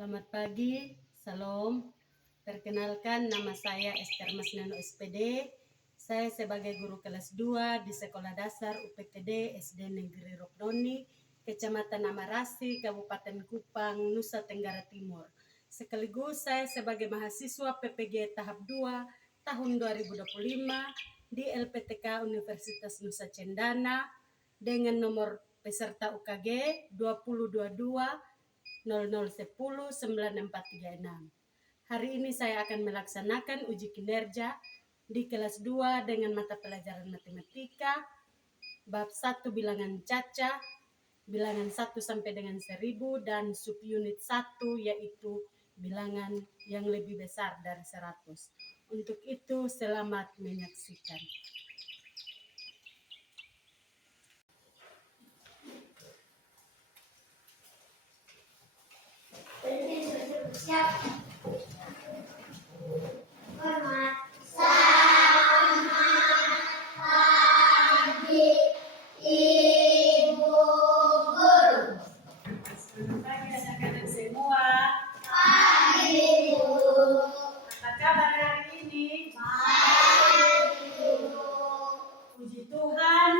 Selamat pagi, salam. Perkenalkan, nama saya Esther Masnano SPD. Saya sebagai guru kelas 2 di Sekolah Dasar UPTD SD Negeri Rokdoni, Kecamatan Amarasi, Kabupaten Kupang, Nusa Tenggara Timur. Sekaligus saya sebagai mahasiswa PPG tahap 2 tahun 2025 di LPTK Universitas Nusa Cendana dengan nomor peserta UKG 2022 0010 9436. Hari ini saya akan melaksanakan uji kinerja di kelas 2 dengan mata pelajaran matematika bab 1 bilangan caca, bilangan 1 sampai dengan 1000 dan subunit 1 yaitu bilangan yang lebih besar dari 100. Untuk itu selamat menyaksikan. Siap. Hormat. Selamat pagi, Ibu Guru. Selamat pagi anak-anak semua. Pagi, Ibu. Apa kabar hari ini? Baik, Ibu. Puji Tuhan,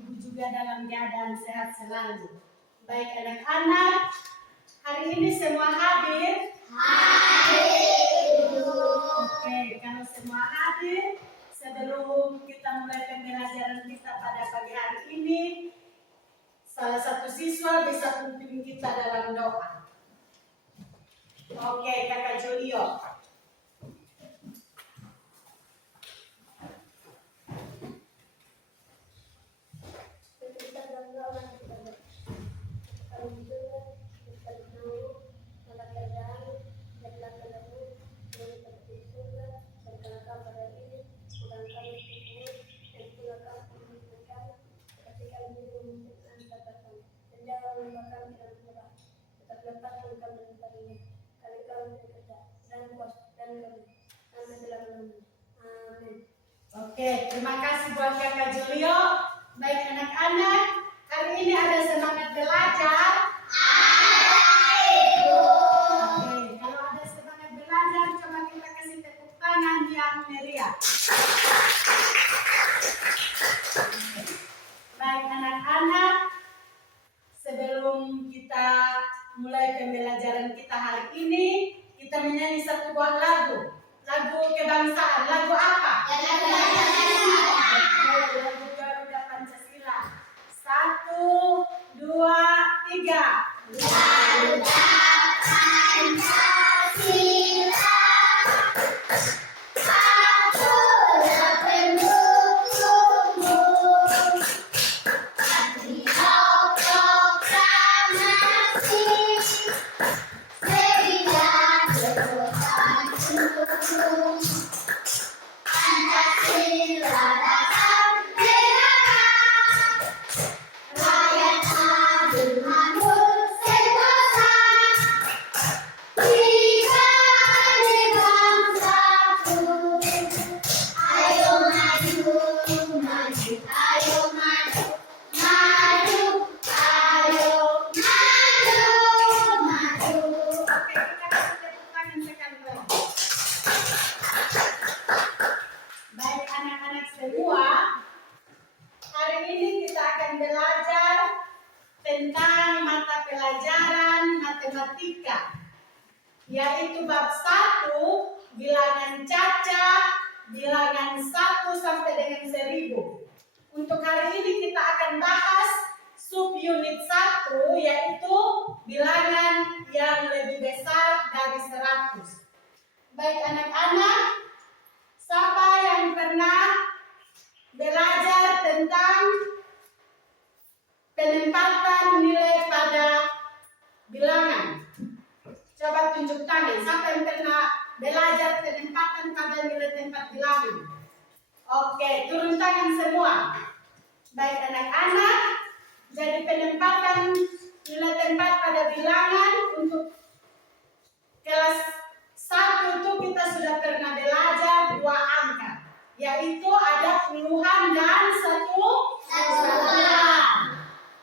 Ibu juga dalam keadaan sehat selalu. Baik anak-anak, hari ini semua hadir? Hadir, Ibu. Oke, kalau semua hadir, sebelum kita mulai pembelajaran kita pada pagi hari ini, salah satu siswa bisa pimpin kita dalam doa. Oke, Kakak Julio. Oke, terima kasih buat Kakak Julio. Baik anak-anak, hari ini ada semangat belajar? Oke, kalau ada semangat belajar, coba kita kasih tepuk tangan yang meriah. Baik anak-anak, sebelum kita mulai pembelajaran kita hari ini, kita menyanyi satu buah lagu. Lagu kebangsaan. Lagu apa? Lagu Garuda Pancasila. 1, 2, 3. Garuda Pancasila, aturan pendukungmu, Satria Proklamasi, Serikat Kekuatan Pendukung, Pancasila datang negara, rakyat adil makmur sentosa, kita di bangsaku. Ayo maju, maju, ayo maju, maju, ayo maju, maju. Oke, kita kasih tepuk tangan sekali lagi. Baik anak-anak semua, hari ini kita akan belajar tentang mata pelajaran matematika, yaitu bab 1 bilangan caca, bilangan 1 sampai dengan 1000. Untuk hari ini kita akan bahas subunit 1, yaitu bilangan yang lebih besar dari 100. Baik anak-anak, siapa yang pernah belajar tentang penempatan nilai pada bilangan? Coba tunjuk tangan. Siapa yang pernah belajar penempatan pada nilai tempat bilangan? Oke, turun tangan semua. Baik anak-anak, jadi penempatan nilai tempat pada bilangan untuk kelas 1 itu kita sudah pernah belajar 2 angka, yaitu ada puluhan dan satuan.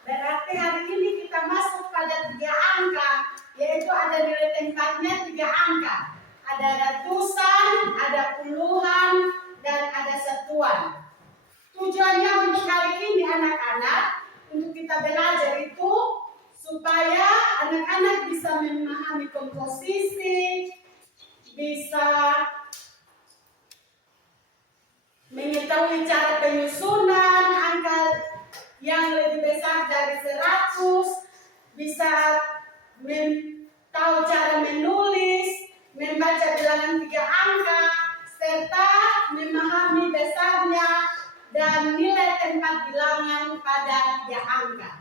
Berarti hari ini kita masuk pada 3 angka, yaitu ada nilai tempat ada ratusan, ada puluhan, dan ada satuan. Tujuannya untuk hari ini anak-anak, untuk kita belajar itu supaya anak-anak bisa memahami komposisi, bisa mengetahui cara penyusunan angka yang lebih besar dari 100, bisa tahu cara menulis, membaca bilangan 3 angka, serta memahami besarnya dan nilai tempat bilangan pada 3 angka.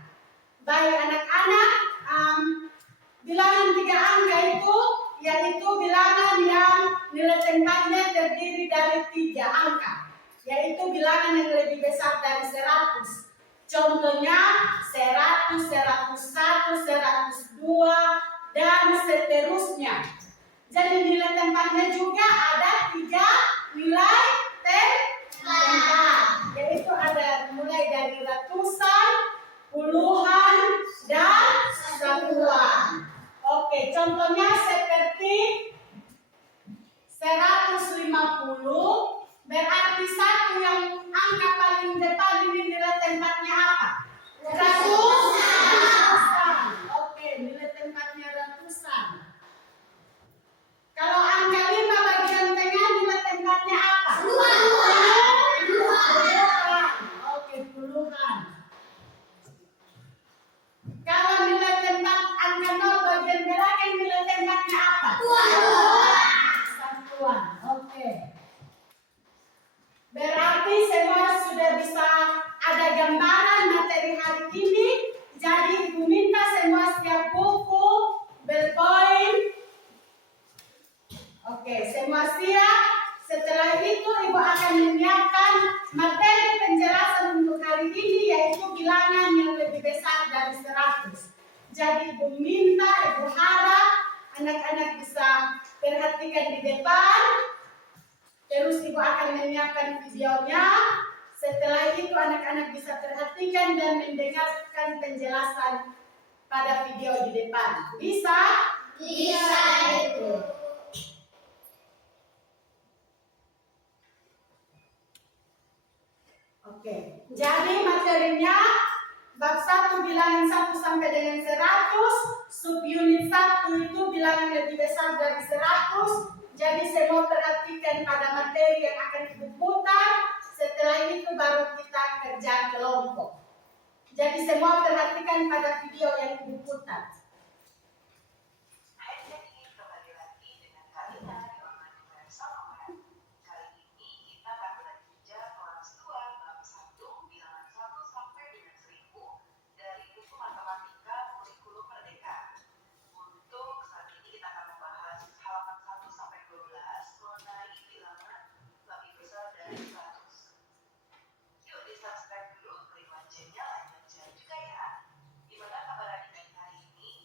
Baik anak-anak, bilangan 3 angka itu yaitu bilangan yang nilai tempatnya terdiri dari 3 angka, yaitu bilangan yang lebih besar dari 100. Contohnya 100, 101, 102, dan seterusnya. Jadi nilai tempatnya juga ada 3 nilai tempat, yaitu ada mulai dari ratusan, puluhan, dan satuan. Oke, contohnya seperti 150, berarti satu yang angka paling depan ini nilai tempatnya apa? Ratusan. Oke, nilai tempatnya ratusan. Kalau angka 5 bagian tengah nilai tempatnya apa? Puluhan. Oke, puluhan. Kalau nilai tempat angka 0 bagian belakang nilai tempatnya apa? Satuan. Oke. Berarti semua sudah bisa ada gambaran materi hari ini. Jadi Ibu minta semua siap buku, ballpoint. Oke, semua siap. Setelah itu Ibu akan menyiapkan materi penjelasan untuk hari ini, yaitu bilangan yang lebih besar dari 100. Jadi Ibu minta, Ibu harap anak-anak bisa perhatikan di depan. Terus Ibu akan menyiapkan videonya. Setelah itu anak-anak bisa perhatikan dan mendengarkan penjelasan pada video di depan. Bisa? Bisa, Ibu. Oke, jadi materinya bab 1 bilangan 1 sampai dengan 100, subunit 1 itu bilangan lebih besar dari 100. Jadi semua perhatikan pada materi yang akan Ibu putar. Setelah itu baru kita kerja kelompok. Jadi semua perhatikan pada video yang Ibu putar. Yuk di subscribe dulu, klik loncengnya, like dan share juga ya. Gimana kabar adik-adik hari ini?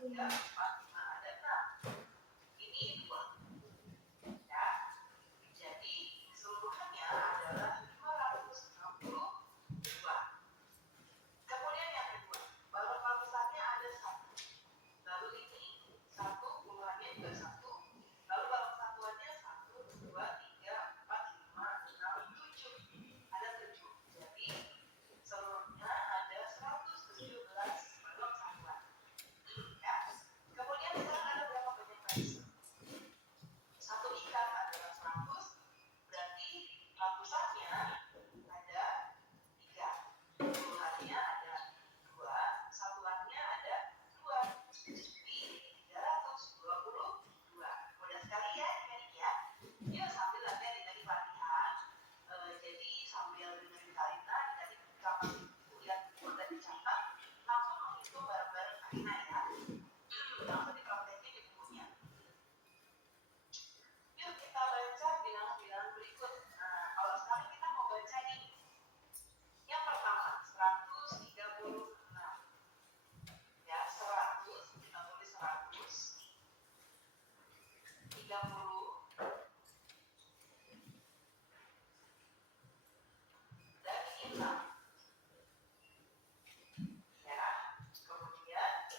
3, 4, 5, ada 6. Ini 2. Ya. Jadi keseluruhannya adalah 562. Kemudian yang kedua, balok lapisannya ada 1. Lalu ini 1 puluhannya juga 1. Lalu balok satuannya 1, 2, 3, 4, 5, 6, 7. Ada 7. Jadi seluruhnya ada 117 balok satuan. Ya. Kemudian sekarang ada berapa banyak baris? Satu ikat adalah 100, berarti lapisannya ada 3. Puluhannya ada 2, satuannya ada 2. Jadi 322. Mudah sekali ya adik-adik ya. Yuk sambil latihan tadi latihan. Jadi sambil dengerin Karina, adik-adik kapan lihat buku dan dicatat, langsung menghitung bareng-bareng Karina ya. Langsung dipraktekin di bukunya. Yuk kita baca bilangan-bilangan berikut. Nah, kalau sekarang kita mau baca nih. Yang pertama, 136. Ya, 100, kita tulis 100. 30. Dan ini 6. Ya, kemudian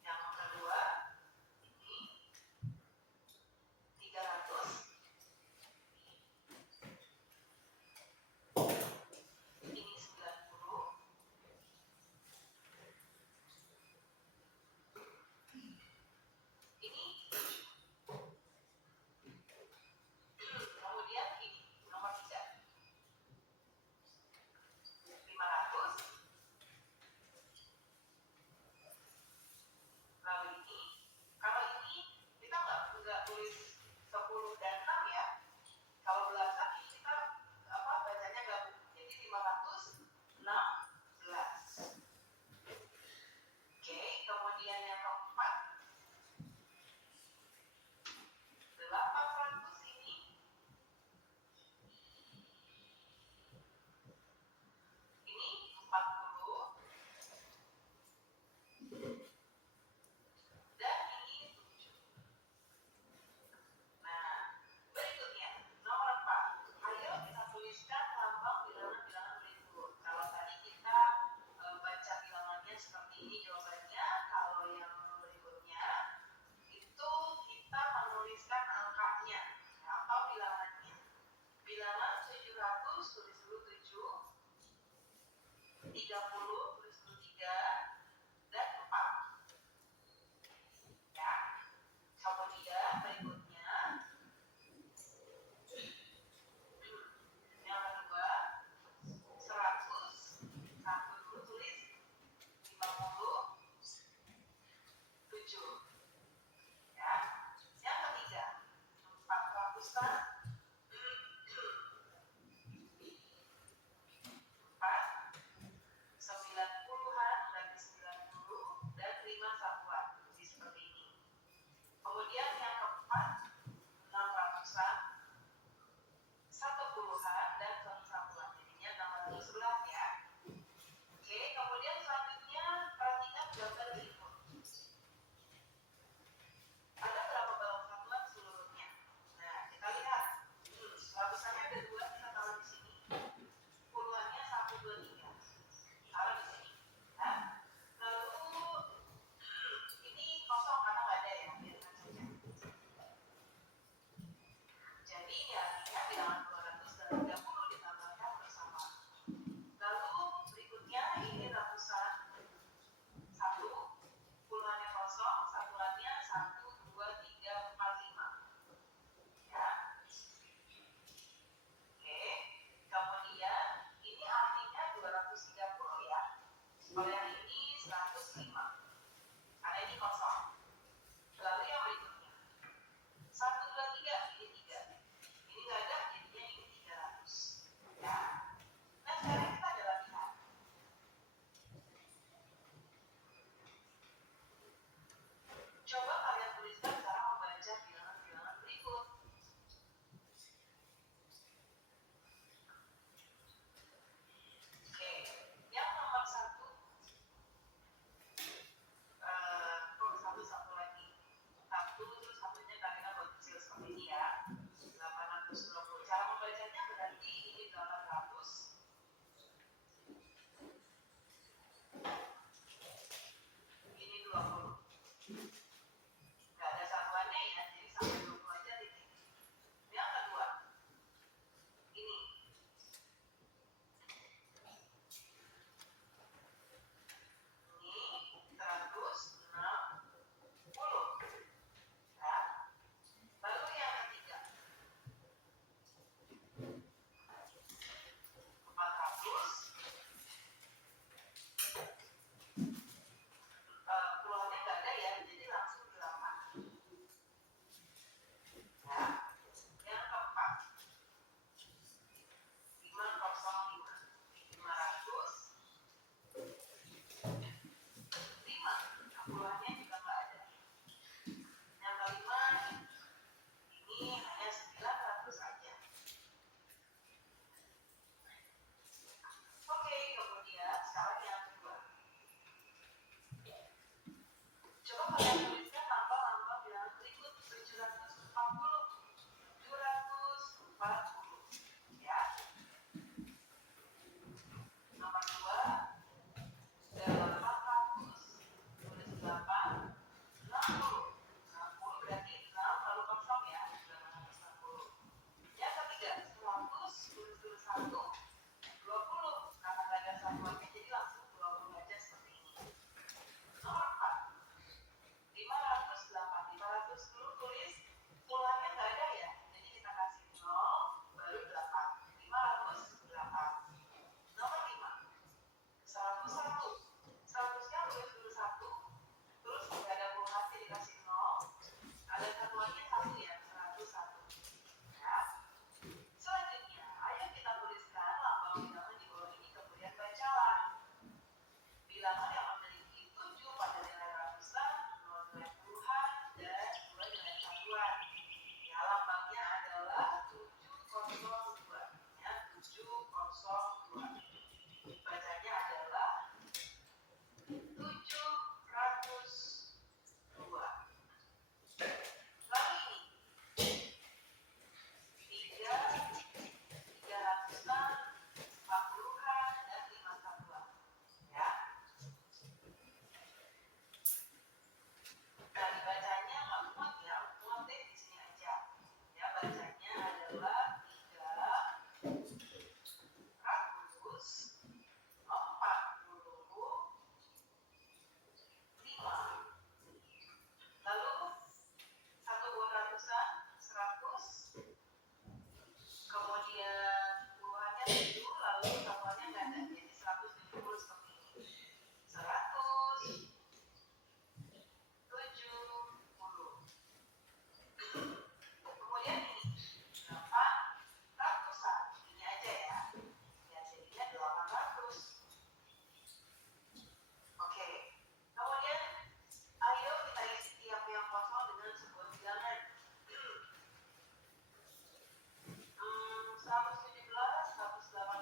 yang kedua, ini 300. Ini 90. Ini 7. Kemudian ini nomor 3. 500. Lalu ini, kalau ini kita nggak tulis 10 dan 6 ya. Kalau belasan ini kita bacanya gabung. Jadi 516. Oke, kemudian yang keempat 800 ini. Ini 40. Dan ini 7. Nah, berikutnya nomor 4. Ayo kita tuliskan lambang bilangan-bilangan berikut. Kalau tadi kita baca bilangannya seperti ini jawabannya, kalau yang berikutnya itu kita menuliskan angkanya ya, atau bilangannya. Bilangan 700 tulis dulu 7, 30 tulis dulu 3, dan 4. Ya. Kemudian berikutnya yang kedua 100. 1 dulu tulis 57. Ya. Yang ketiga 400-an 4, 900 7 lalu satuannya nggak ada, jadi 170 seperti ini. 170. Kemudian ini 800-an, ini aja ya. Ya jadinya 800. Oke. Kemudian ayo kita isi tiap yang kosong dengan sebuah bilangan. 117, 118,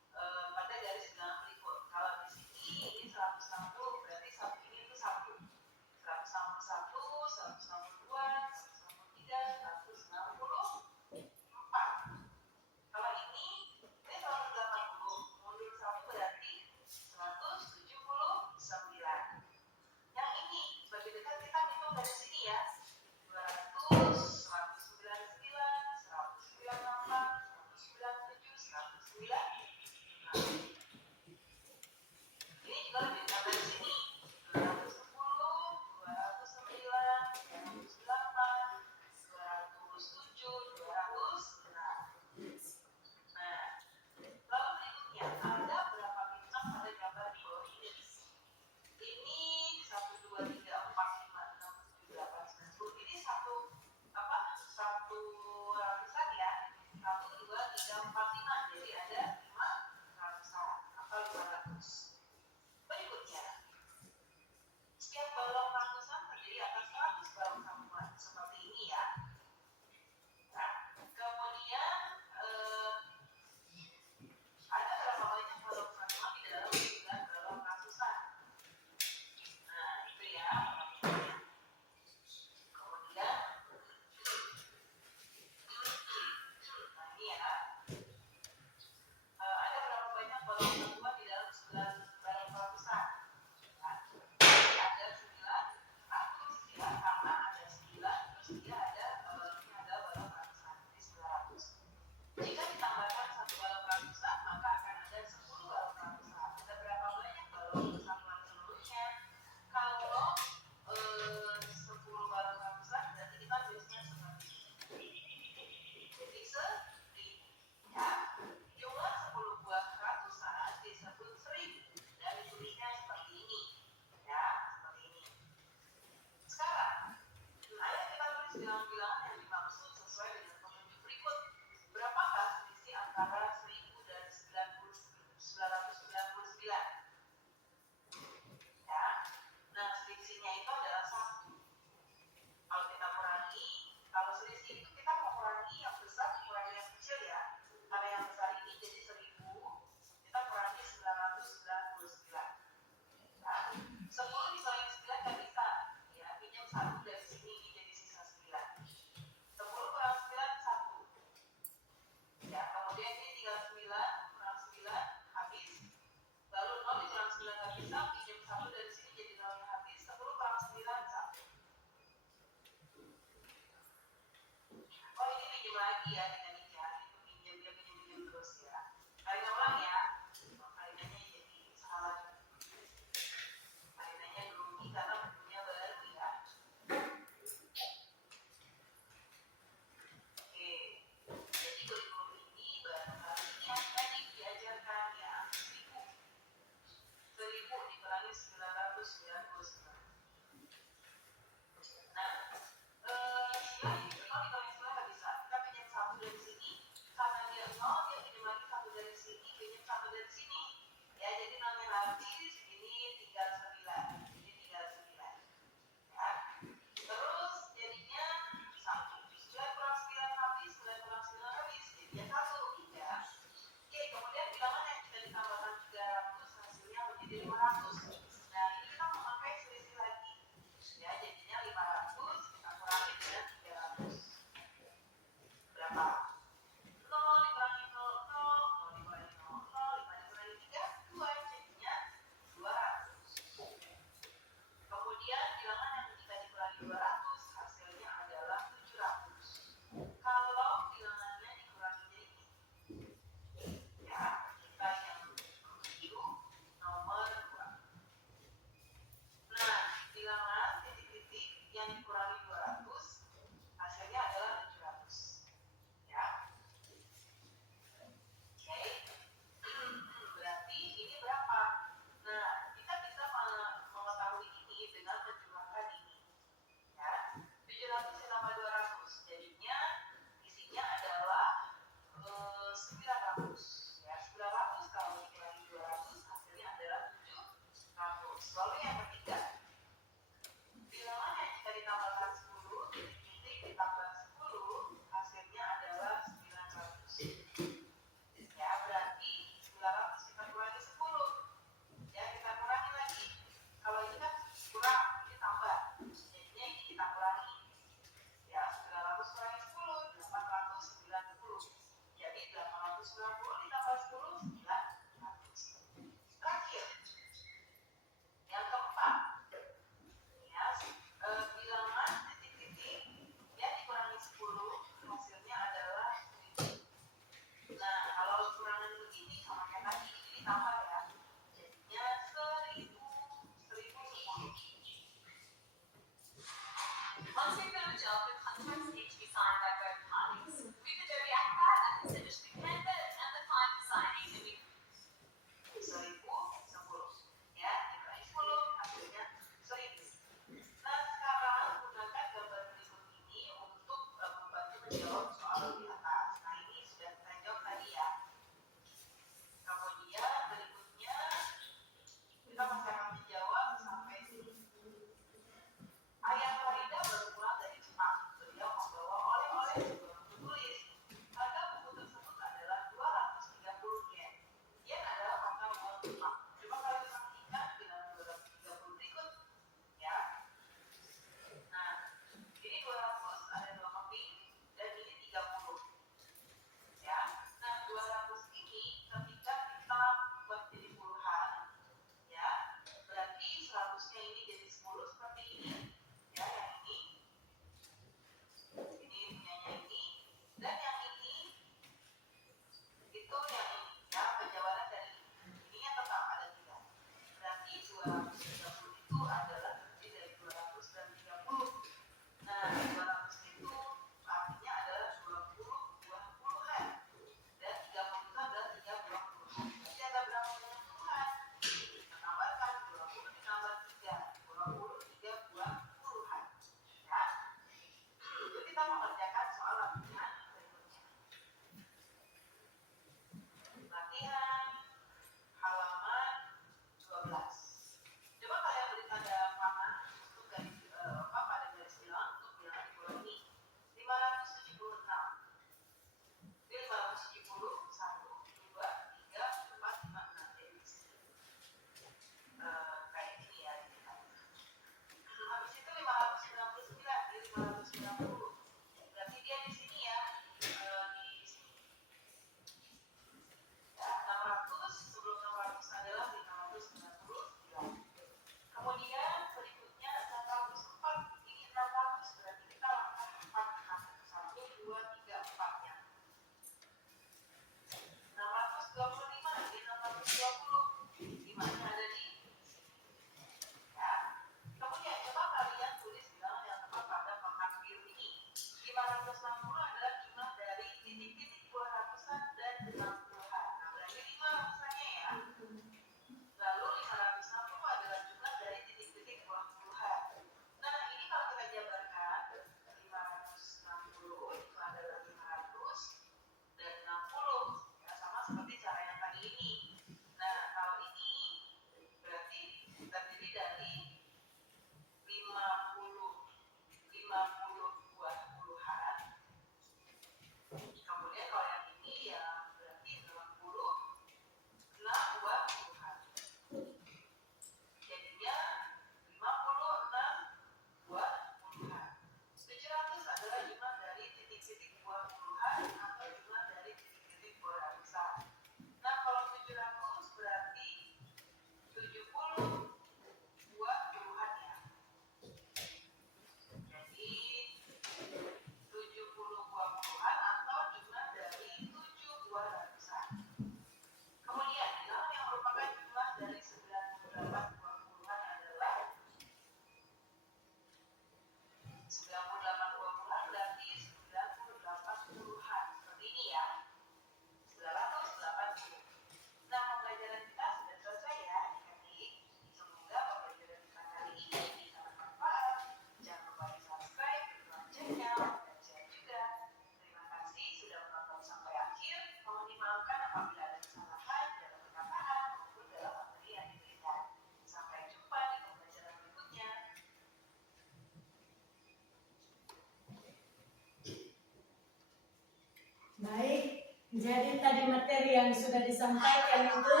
Jadi tadi materi yang sudah disampaikan itu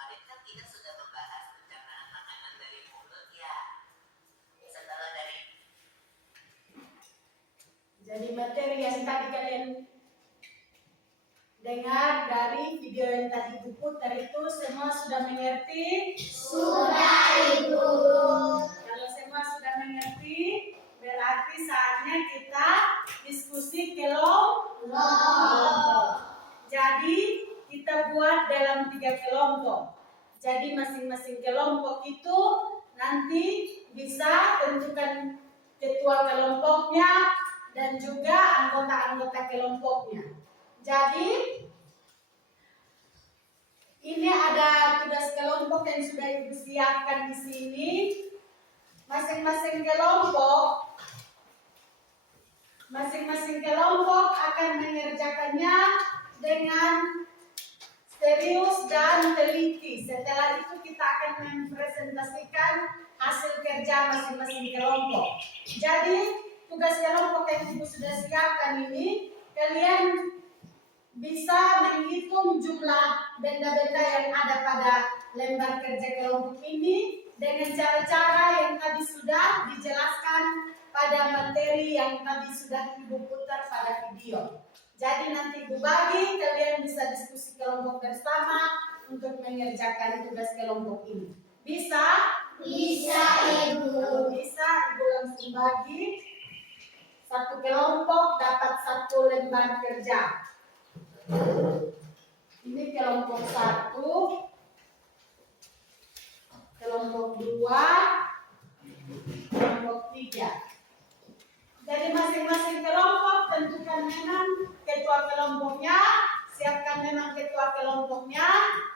Kemarin kan kita sudah membahas pencernaan makanan dari mulut ya. Setelah dari jadi materi yang tadi kalian dengar dari video yang tadi diputar itu semua sudah mengerti? Sudah, Ibu. Kalau semua sudah mengerti, berarti saatnya kita diskusi kelompok. Jadi kita buat dalam 3 kelompok. Jadi masing-masing kelompok itu nanti bisa tentukan ketua kelompoknya dan juga anggota-anggota kelompoknya. Jadi ini ada tugas kelompok yang sudah Ibu siapkan di sini. Masing-masing kelompok akan mengerjakannya dengan serius dan teliti. Setelah itu kita akan mempresentasikan hasil kerja masing-masing kelompok. Jadi tugas kelompok yang Ibu sudah siapkan ini, kalian bisa menghitung jumlah benda-benda yang ada pada lembar kerja kelompok ini dengan cara-cara yang tadi sudah dijelaskan pada materi yang tadi sudah Ibu putar pada video. Jadi nanti Ibu bagi, kalian bisa diskusi kelompok bersama untuk mengerjakan tugas kelompok ini. Bisa? Bisa, Ibu. Kalau bisa, Ibu langsung bagi. Satu kelompok dapat 1 lembar kerja. Ini kelompok 1, kelompok 2, kelompok 3. Jadi masing-masing kelompok tentukan memang ketua kelompoknya, siapkan memang ketua kelompoknya.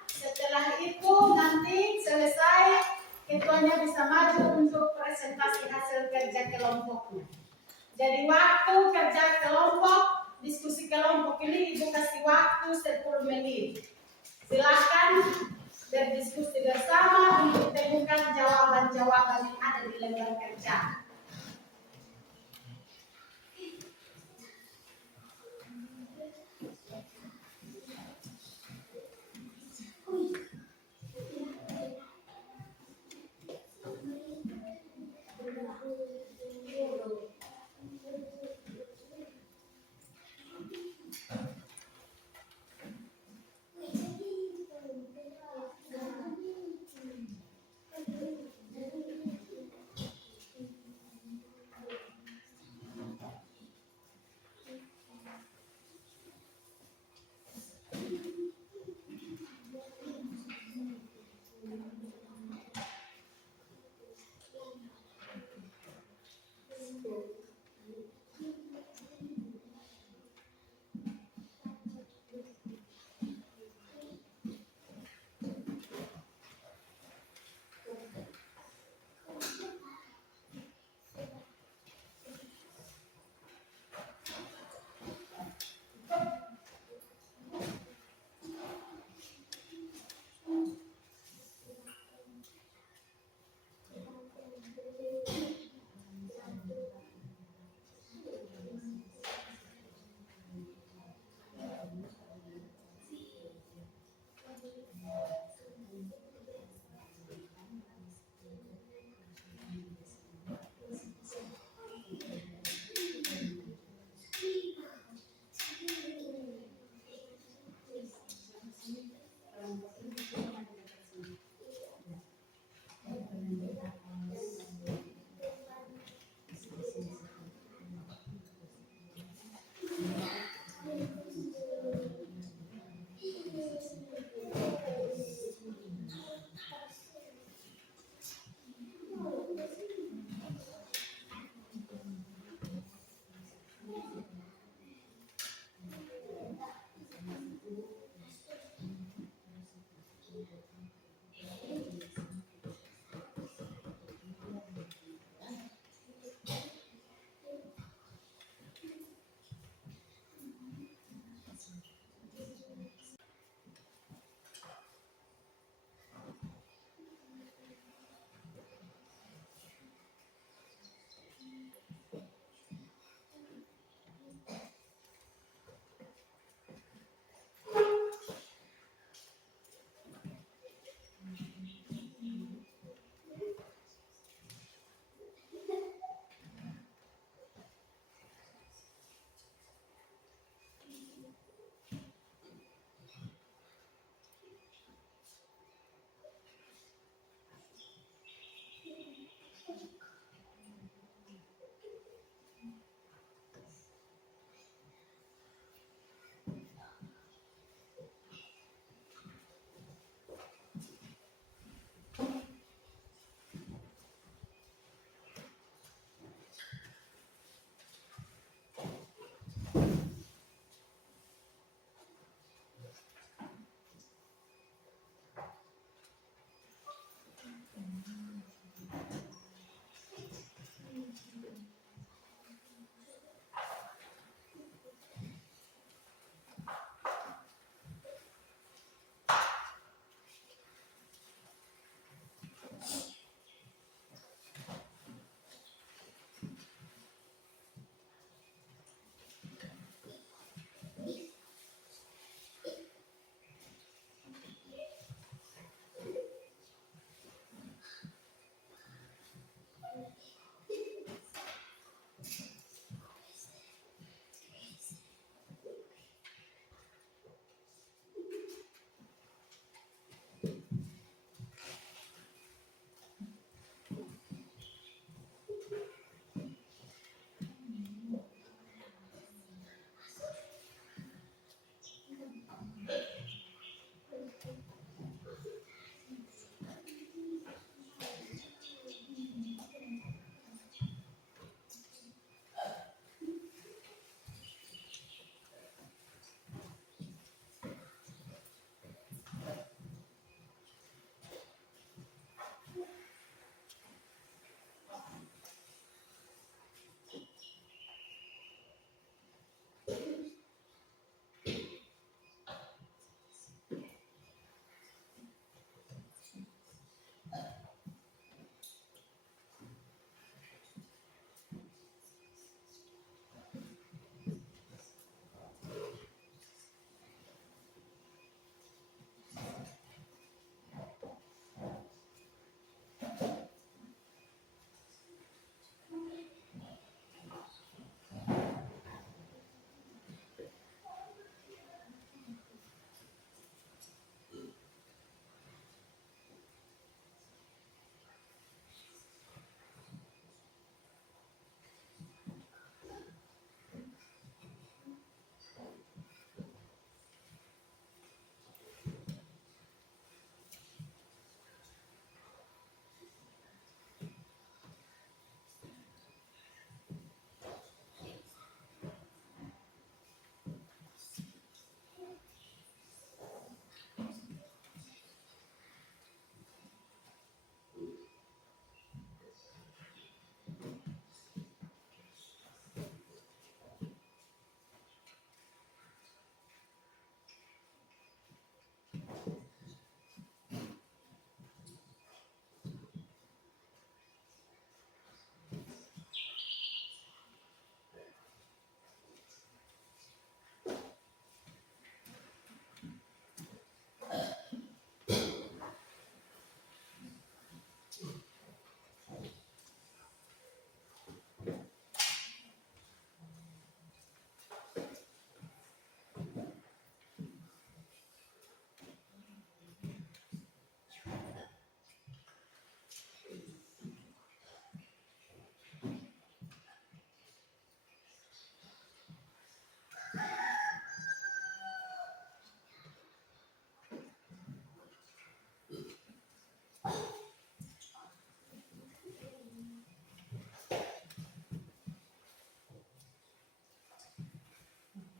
Setelah itu nanti selesai, ketuanya bisa maju untuk presentasi hasil kerja kelompoknya. Jadi waktu kerja kelompok, diskusi kelompok ini Ibu kasih waktu 10 menit. Silakan berdiskusi bersama untuk temukan jawaban-jawaban yang ada di lembar kerja.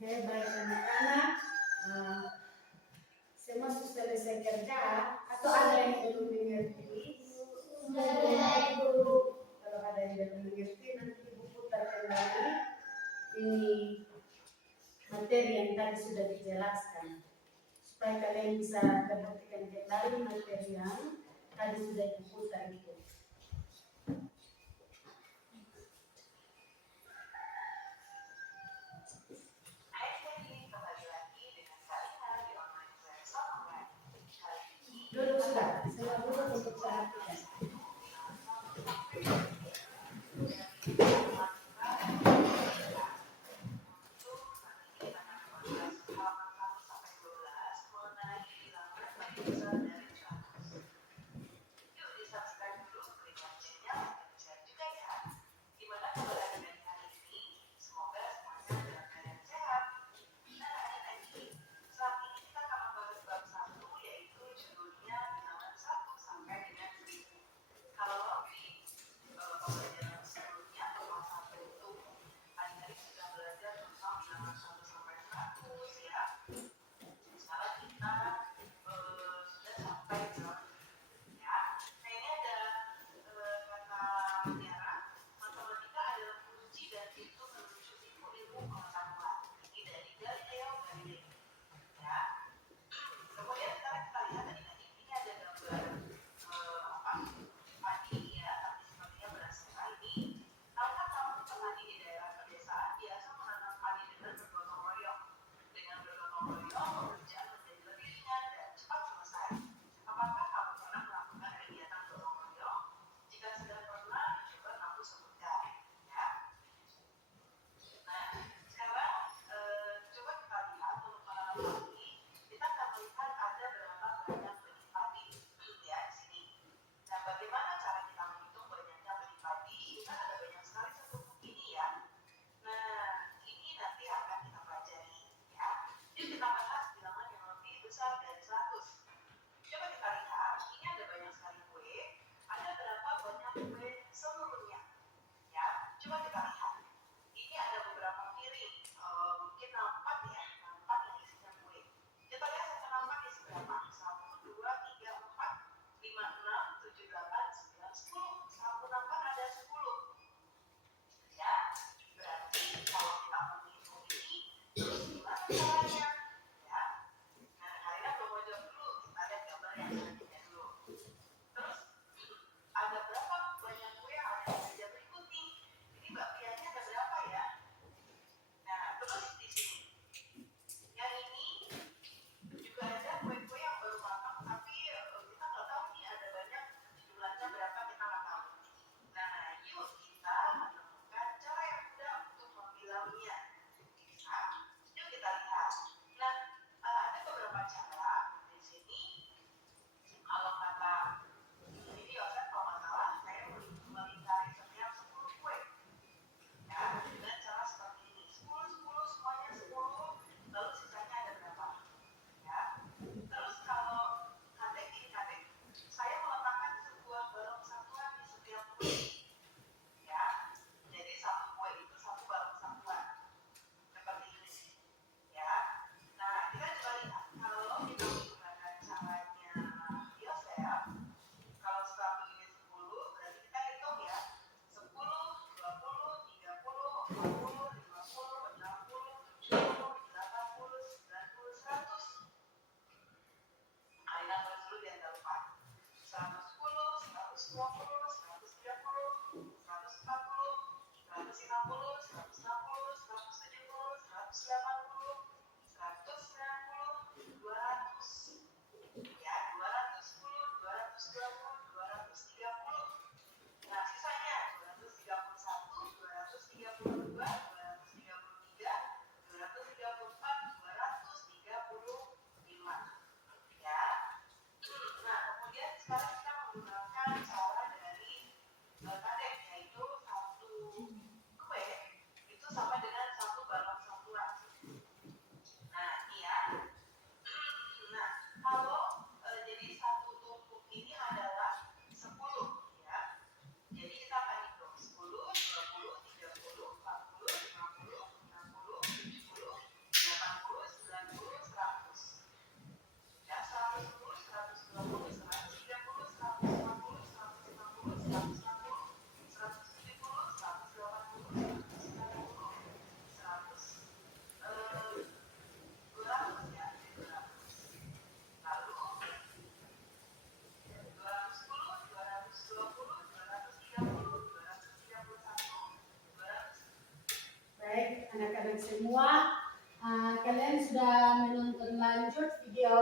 Oke, baik anak-anak. Semua sudah selesai kerja atau ada yang belum mengerti? Sudah Ibu. Kalau ada yang belum mengerti, nanti Ibu putar kembali ini materi yang tadi sudah dijelaskan, supaya kalian bisa perhatikan kembali materi yang tadi sudah Ibu putar itu. Duduk sudah, saya duduk untuk perhatikan. anak-anak semua. Kalian sudah menonton lanjut video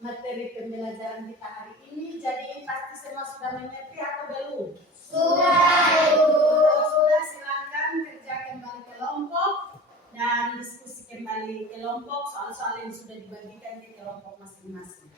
materi pembelajaran kita hari ini. Jadi pasti semua sudah mengerti atau belum? Sudah, Ibu. Kalau sudah, silakan kerja kembali kelompok dan diskusi kembali kelompok soal-soal yang sudah dibagikan di kelompok masing-masing.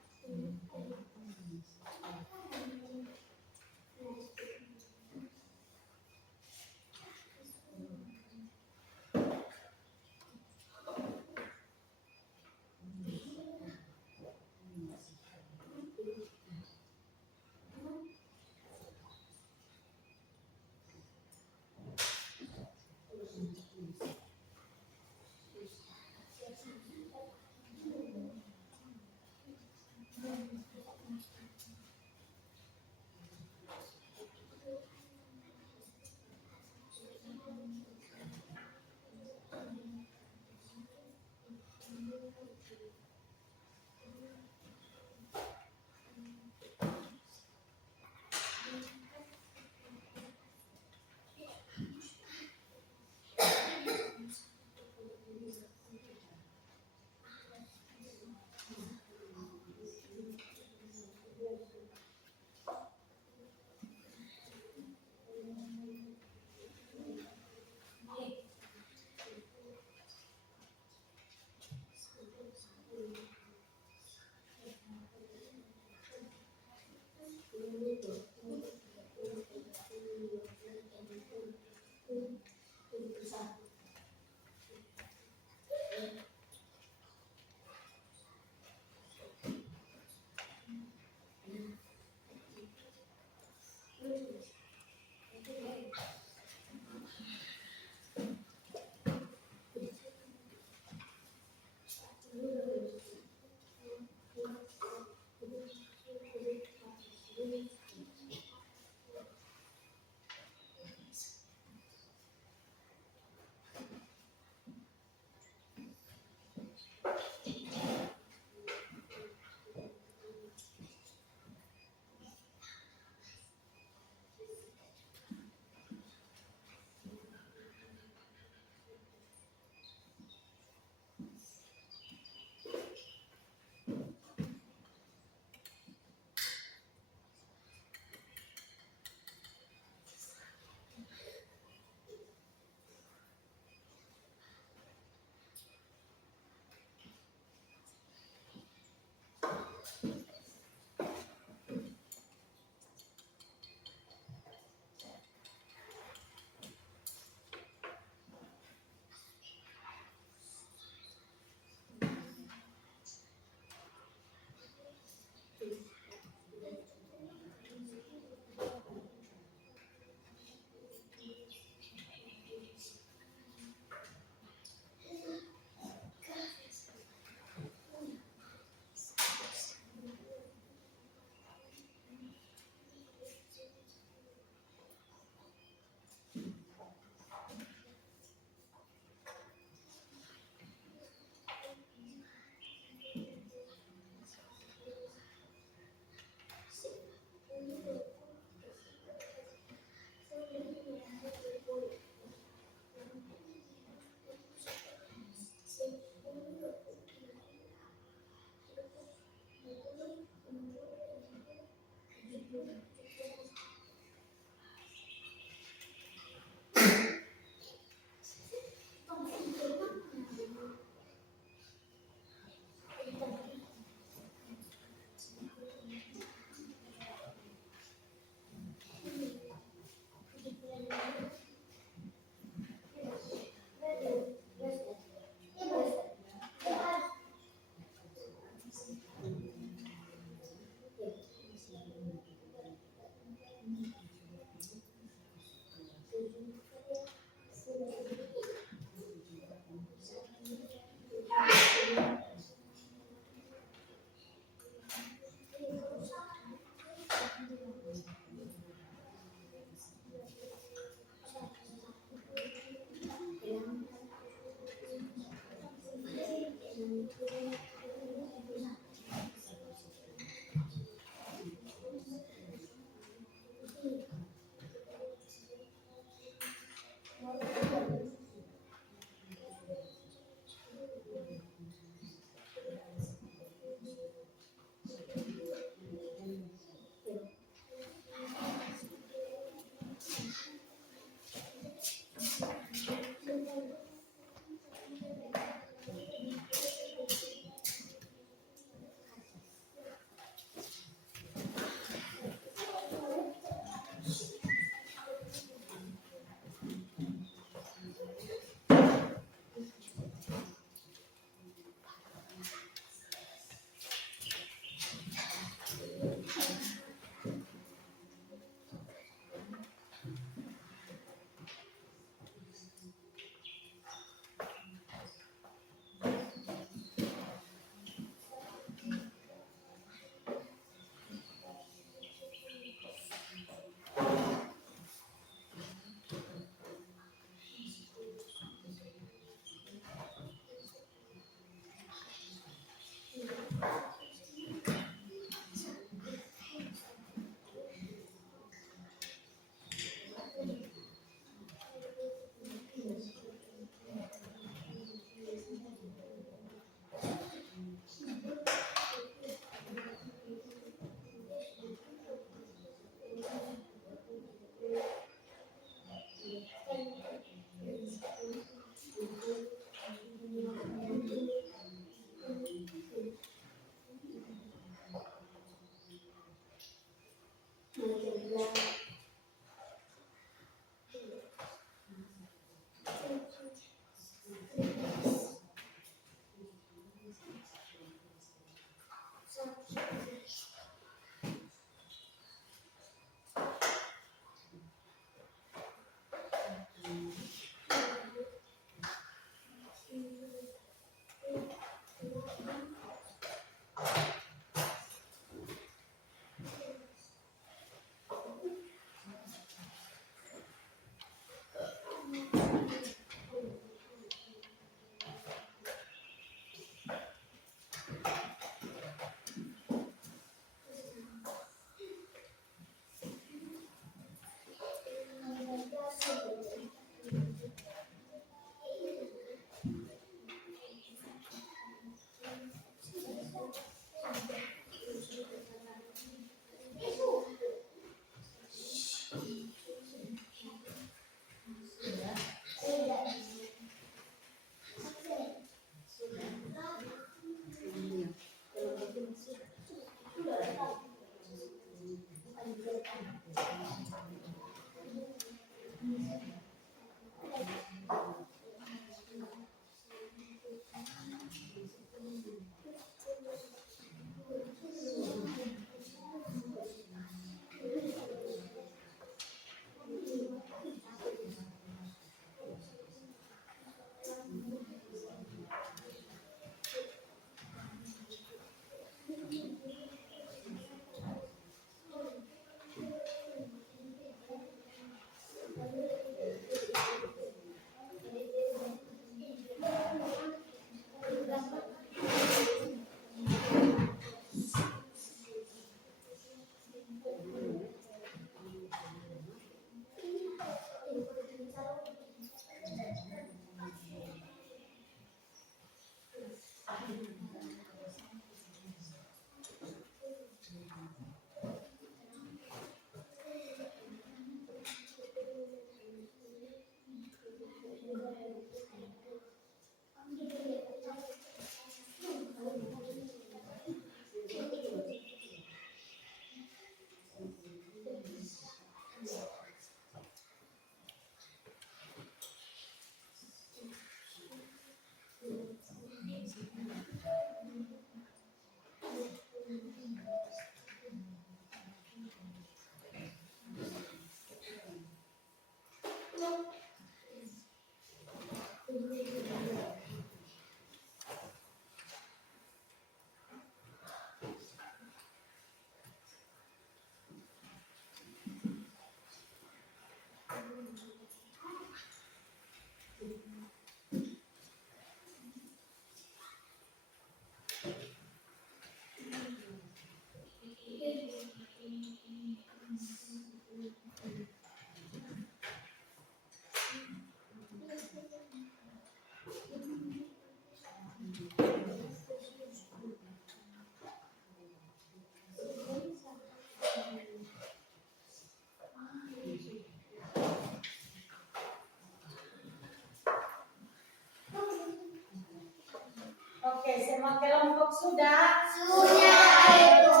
Oke, semua kelompok sudah? Sudah, Ibu.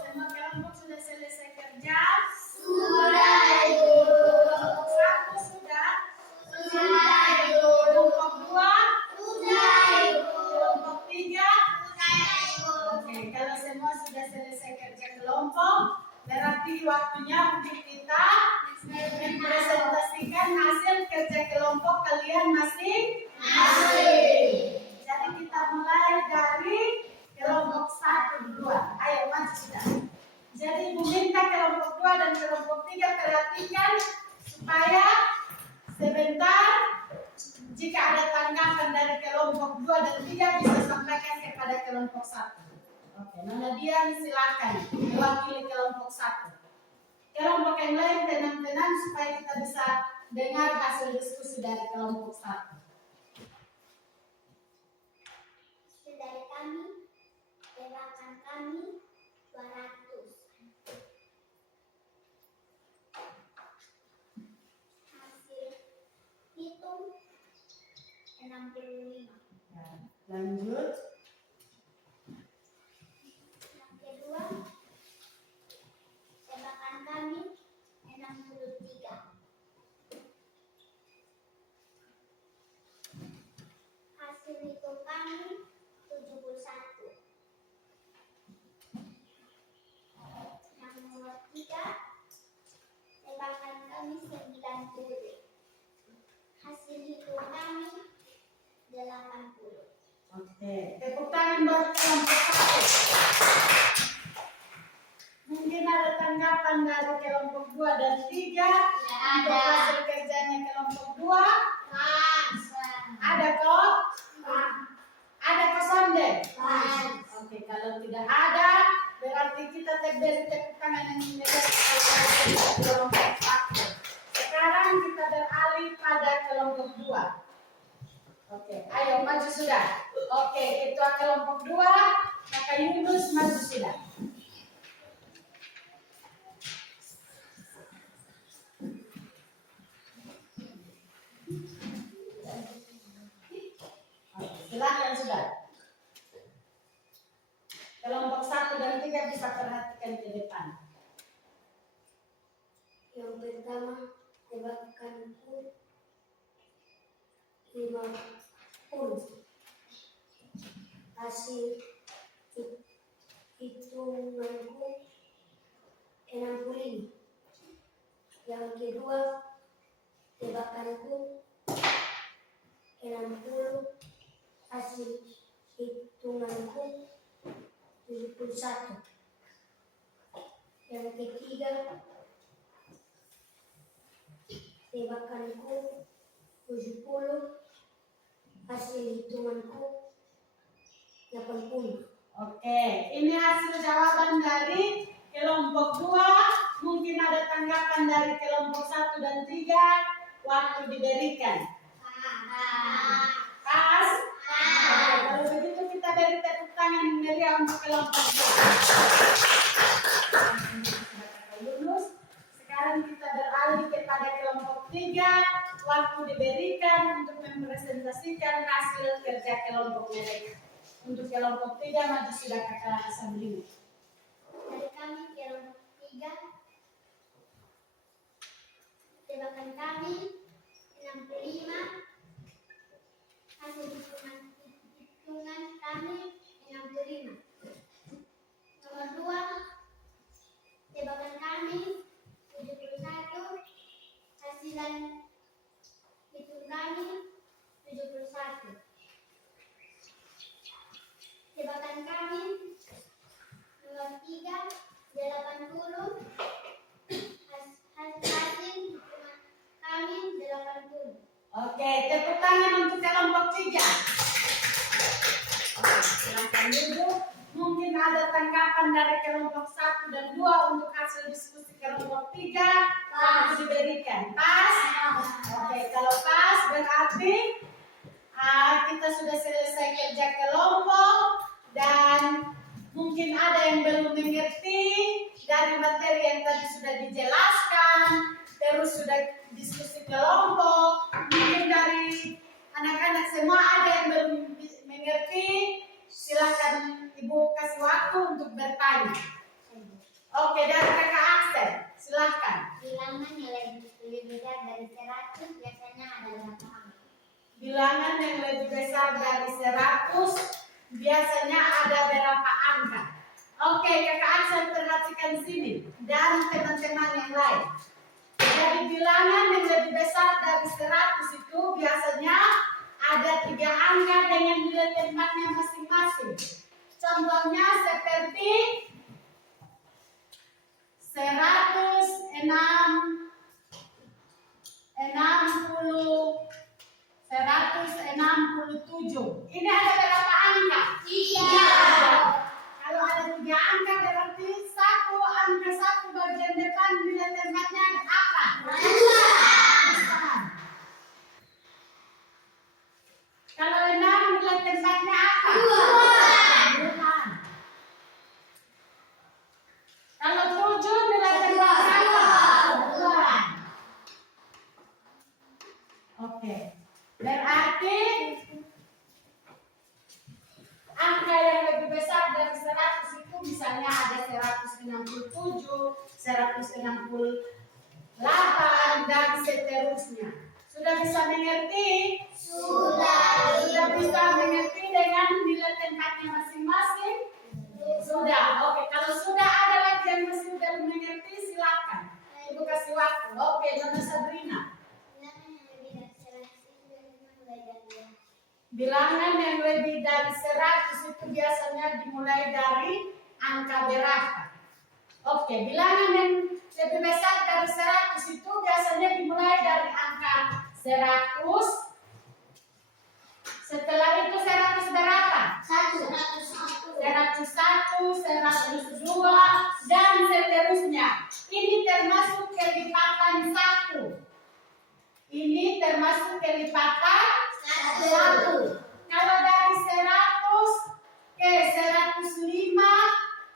Semua kelompok sudah selesai kerja? Sudah, Ibu. Kelompok satu sudah? Sudah, Ibu. Kelompok dua? Sudah, Ibu. Kelompok tiga? Sudah, Ibu. Oke, kalau semua sudah selesai kerja kelompok, berarti waktunya untuk kita mempresentasikan hasil kerja kelompok kalian masing-masing. Jadi kita mulai dari kelompok 1 dua. Ayo maju sudah. Jadi Ibu minta kelompok 2 dan kelompok 3 perhatikan supaya sebentar jika ada tanggapan dari kelompok 2 dan 3 bisa sampaikan kepada kelompok 1. Oke, Nona Dian silakan mewakili kelompok 1. Kelompok yang lain tenang-tenang supaya kita bisa dengar hasil diskusi dari kelompok 1. Dari kami, tembakan kami 200. Hasil hitung 65. Lanjut. kelompok 1. Mungkin ada tanggapan dari kelompok 2 dan 3 untuk hasil kerjanya kelompok 2. Ada kok? Ada Sonde? Oke, kalau tidak ada, berarti kita beri tepuk tangan yang negatif kelompok 1. Sekarang kita beralih pada kelompok 2. Oke, ayo maju sudah. Oke, ketua kelompok 2, Kakak Yunus maju sudah. Silakan sudah. Kelompok 1 dan 3 bisa perhatikan ke depan. Yang pertama, tebakanku 50. Hasil hitunganku 65. Yang kedua, tebakanku 60. Hasil hitunganku 71. Yang ketiga, tebakanku 70. Hasil hitunganku 80. Oke, ini hasil jawaban dari kelompok 2. Mungkin ada tanggapan dari kelompok 1 dan 3. Waktu diberikan. Pas? Oke, kalau begitu kita beri tepuk tangan yang meriah untuk kelompok 2. Lulus. Sekarang kita beralih kepada kelompok 3. Waktu diberikan untuk mempresentasikan hasil kerja kelompok mereka. Untuk kelompok 3 maju sudah Kakak Sabrina. Dari kami kelompok 3, tebakan kami 65. Hasil hitungan kami 65. Nomor 2, tebakan kami 71. Hasilan hitung kami 71. Tebakan kami nomor 3, 80. Hasil hitungan kami 80. Oke, tepuk tangan untuk kelompok 3. Oke, silakan duduk. Mungkin ada tanggapan dari kelompok 1 dan 2 untuk hasil diskusi kelompok 3. Waktu diberikan. Pas? Oke, kalau pas berarti kita sudah selesai kerja kelompok dan mungkin ada yang belum mengerti dari materi yang tadi sudah dijelaskan, terus sudah diskusi kelompok. Mungkin dari anak-anak semua ada yang belum mengerti, silakan Ibu kasih waktu untuk bertanya. Oke, dari Kakak Aksen, silakan. Bilangan yang lebih besar dari 100 biasanya ada berapa angka? Bilangan yang lebih besar dari 100 biasanya ada berapa angka? Oke, Kakak Aksen perhatikan sini dan teman-teman yang lain. Jadi bilangan yang lebih besar dari 100 itu biasanya ada 3 angka dengan nilai tempatnya masing-masing. Contohnya seperti 167. Ini ada berapa angka? 3. Kalau ada 3 angka berarti angka 1 bagian depan nilai tempatnya ada apa? 2. Kalau 6 nilai tempatnya apa? 2. Kalau 7 nilai tempatnya apa? 2. Oke. Berarti angka yang lebih besar dari 100 itu misalnya ada 167, 168 dan seterusnya. Sudah bisa mengerti? Sudah bisa mengerti dengan nilai tempatnya masing-masing? Sudah. Oke, kalau sudah ada lagi yang masih belum mengerti silakan. Ibu kasih waktu. Oke, Nona Sabrina. Bilangan yang lebih dari 100 itu itu biasanya dimulai dari angka berapa? Oke, bilangan yang lebih besar dari 100 itu biasanya dimulai dari angka 100. Setelah itu 100 berapa? 101, 102, dan seterusnya. Ini termasuk kelipatan 1. Ini termasuk kelipatan 1. Kalau dari 100 ke 105,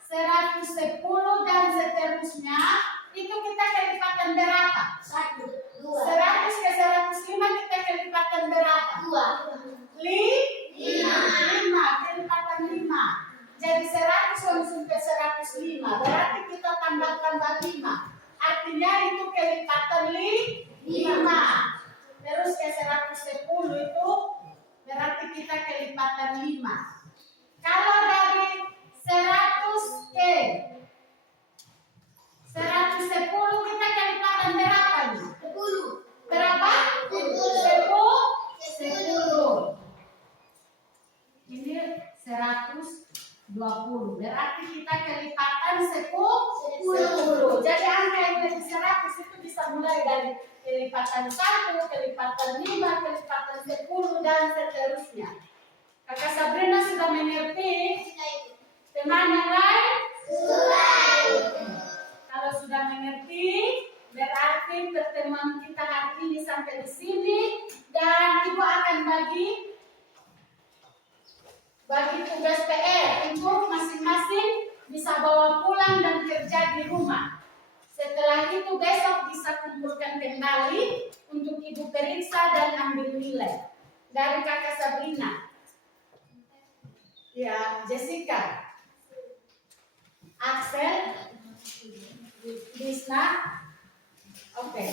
110 dan seterusnya, itu kita kelipatan berapa? 100 ke 105 kita kelipatan berapa? 5 kelipatan 5. Jadi 100 langsung ke 105. Berarti kita tambah 5. Artinya itu kelipatan 5. Terus ke 110 itu berarti kita kelipatan 5. Kalau dari 100 ke 110 kita kelipatan berapa nih? 10. Berapa? 10. Ini 120. Berarti kita kelipatan 10. Jadi angka yang lebih 100 itu bisa mulai dari kelipatan 1, kelipatan 5, kelipatan 10 dan seterusnya. Kakak Sabrina sudah mengerti? Teman yang lain? Kalau sudah mengerti, berarti pertemuan kita hari ini sampai di sini, dan Ibu akan bagi tugas PR untuk masing-masing bisa bawa pulang dan kerja di rumah. Setelah itu besok bisa kumpulkan kembali untuk Ibu periksa dan ambil nilai. Dari Kakak Sabrina. Ya, Jessica. Axel. Disna. Oke.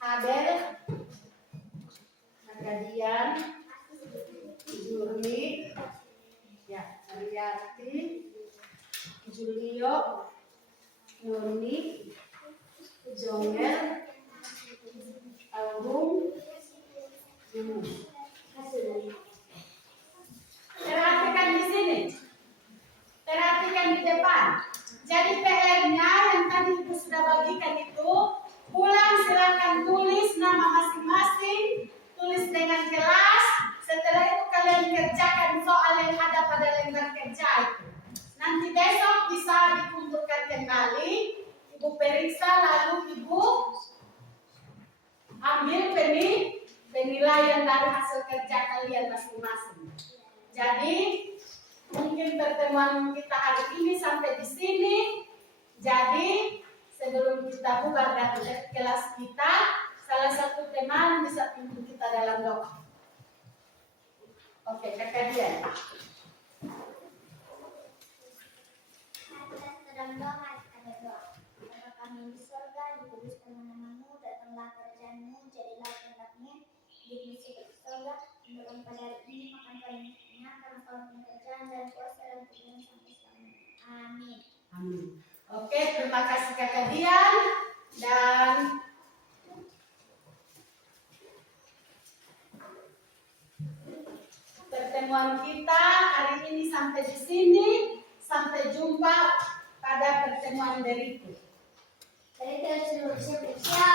Abel. Nagadian. Jurni. Ya, Ariati. Julio, Nurni, Jongel, Agung, Yunus. Perhatikan di sini. Perhatikan di depan. Jadi PR-nya yang tadi Ibu sudah bagikan itu, pulang silakan tulis nama masing-masing, tulis dengan kelas. Setelah itu kalian kerjakan soal yang ada pada lembar kerja itu. Nanti besok bisa dikumpulkan kembali, Ibu periksa lalu Ibu ambil penilaian dari hasil kerja kalian masing-masing. Jadi mungkin pertemuan kita hari ini sampai di sini. Jadi sebelum kita bubar dari kelas kita, salah satu teman bisa pimpin kita dalam doa. Oke, Kakak Dian. Dalam doa ada doa. Bapa kami di surga, dikuduskan namamu, datanglah kerajaanmu, jadilah kehendakmu di bumi seperti di surga. Berikan pada hari ini makan kami, karena kau pekerjaan dan kuasa dan kemuliaan sampai selamanya. Amin. Amin. Oke, terima kasih Kakak Dian, dan pertemuan kita hari ini sampai di sini. Sampai jumpa pada pertemuan berikut. Dari seluruh Indonesia.